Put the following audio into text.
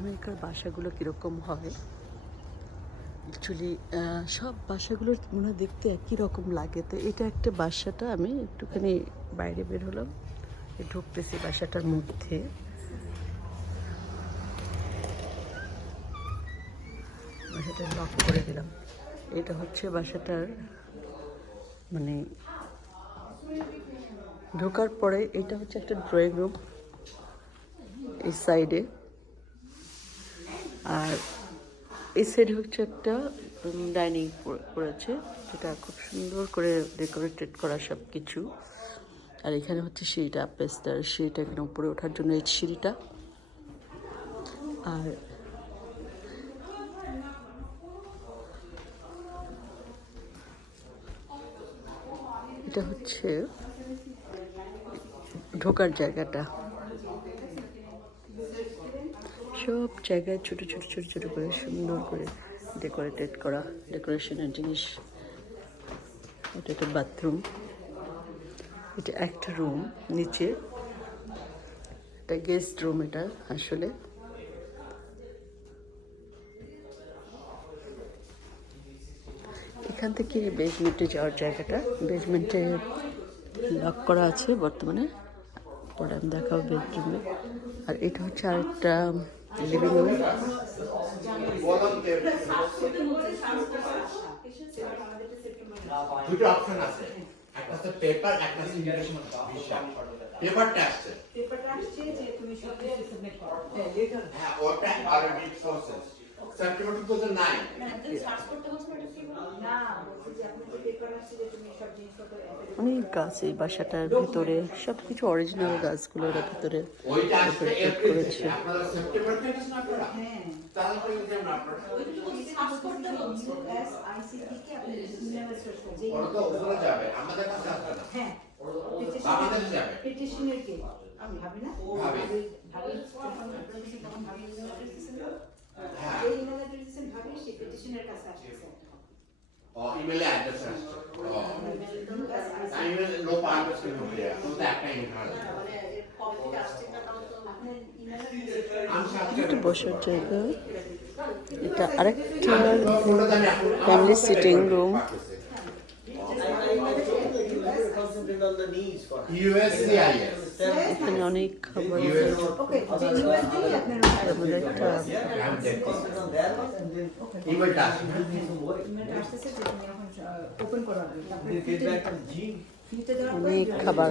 আমেরিকার বাসাগুলো কীরকম হয়। অ্যাকচুয়ালি সব বাসাগুলোর মনে হয় দেখতে একই রকম লাগে। তো এটা একটা বাসাটা আমি একটুখানি বাইরে বের হলাম, ঢুকতেছি বাসাটার মধ্যে। বাসাটা লক করে দিলাম। এটা হচ্ছে বাসাটার মানে ঢোকার পরে এটা হচ্ছে একটা ড্রয়িং রুম এই সাইডে, আর এই সাইডে হচ্ছে একটা ডাইনিং করেছে, যেটা খুব সুন্দর করে ডেকোরেটেড করা সব কিছু। আর এখানে হচ্ছে সিঁড়িটা, পেস্তার সিঁড়িটা, এখানে উপরে ওঠার জন্য এই সিঁড়িটা। আর এটা হচ্ছে ঢোকার জায়গাটা। সব জায়গায় ছোট ছোট ছোট ছোট করে সুন্দর করে ডেকোরেটেড করা, ডেকোরেশনের জিনিস। এটা একটা বাথরুম, এটা একটা রুম, নিচে একটা গেস্ট রুম। এটা আসলে এখান থেকে বেসমেন্টে যাওয়ার জায়গাটা, বেসমেন্টে লক করা আছে বর্তমানে, পরে আমি দেখাবো বেডরুমে। আর এটা হচ্ছে আরেকটা লিভিং রুম। দুটো অপশন আছে, একটা হচ্ছে পেপার, একটা হচ্ছে ইমিগ্রেশন ভিসা। পেপারটা আসছে, যে তুমি সব কিছু সাবমিট করো। হ্যাঁ, ওটা অলরেডি প্রসেস সেপ্টেম্বর 2009 না, তুমি সার্চ করতে হচ্ছে না, এটা কি না, বলছি যে আপনি যে পেপার আসছে যে তুমি সব জিনিসপত্র অনেক গাছ এই বাসাটার ভিতরে, সব কিছু অরিজিনাল গাছগুলোর ভিতরে ওইটা আসছে করেছে। আপনারা সেপ্টেম্বর থেকে না করা। হ্যাঁ, তাহলে তো যেমন আপনারা সার্চ করতে হচ্ছে এসআইসিটি কে আপনি ইমেলে সার্চ করুন, যে ওটা তো ওখানে যাবে, আমাদের কাছে আসবে না। হ্যাঁ, আমাদের কাছে যাবে পিটিশনের কে আমি ভাবি না, ভাবি ভাবি তখন ভাবি ইমেল অ্যাড্রেস দিয়েছেন, হ্যাঁ, এই ইমেল অ্যাড্রেস দিয়েছেন, ভাবি সেই পিটিশনের কাছে আসছে। ও ইমেলে অ্যাড্রেস আসছে। ও ইমেল নো পারপাস কি হবে, তো একটা ইমেল আছে। কপিটা আসছে না, তাহলে তো আপনি ইমেল এটা বসার জায়গা। এটা আরেকটা ফ্যামিলি সিটিং রুম। ইউএসসিআইএস এখানে অনেক খাবার, ওকে, যে ইউএসডি আপনার তার মধ্যে একটা ইমেলটা আসছে। ইমেল আসছে যে তুমি এখন ওপেন করো, তারপরে ফিতে দেওয়ার পরে অনেক খাবার।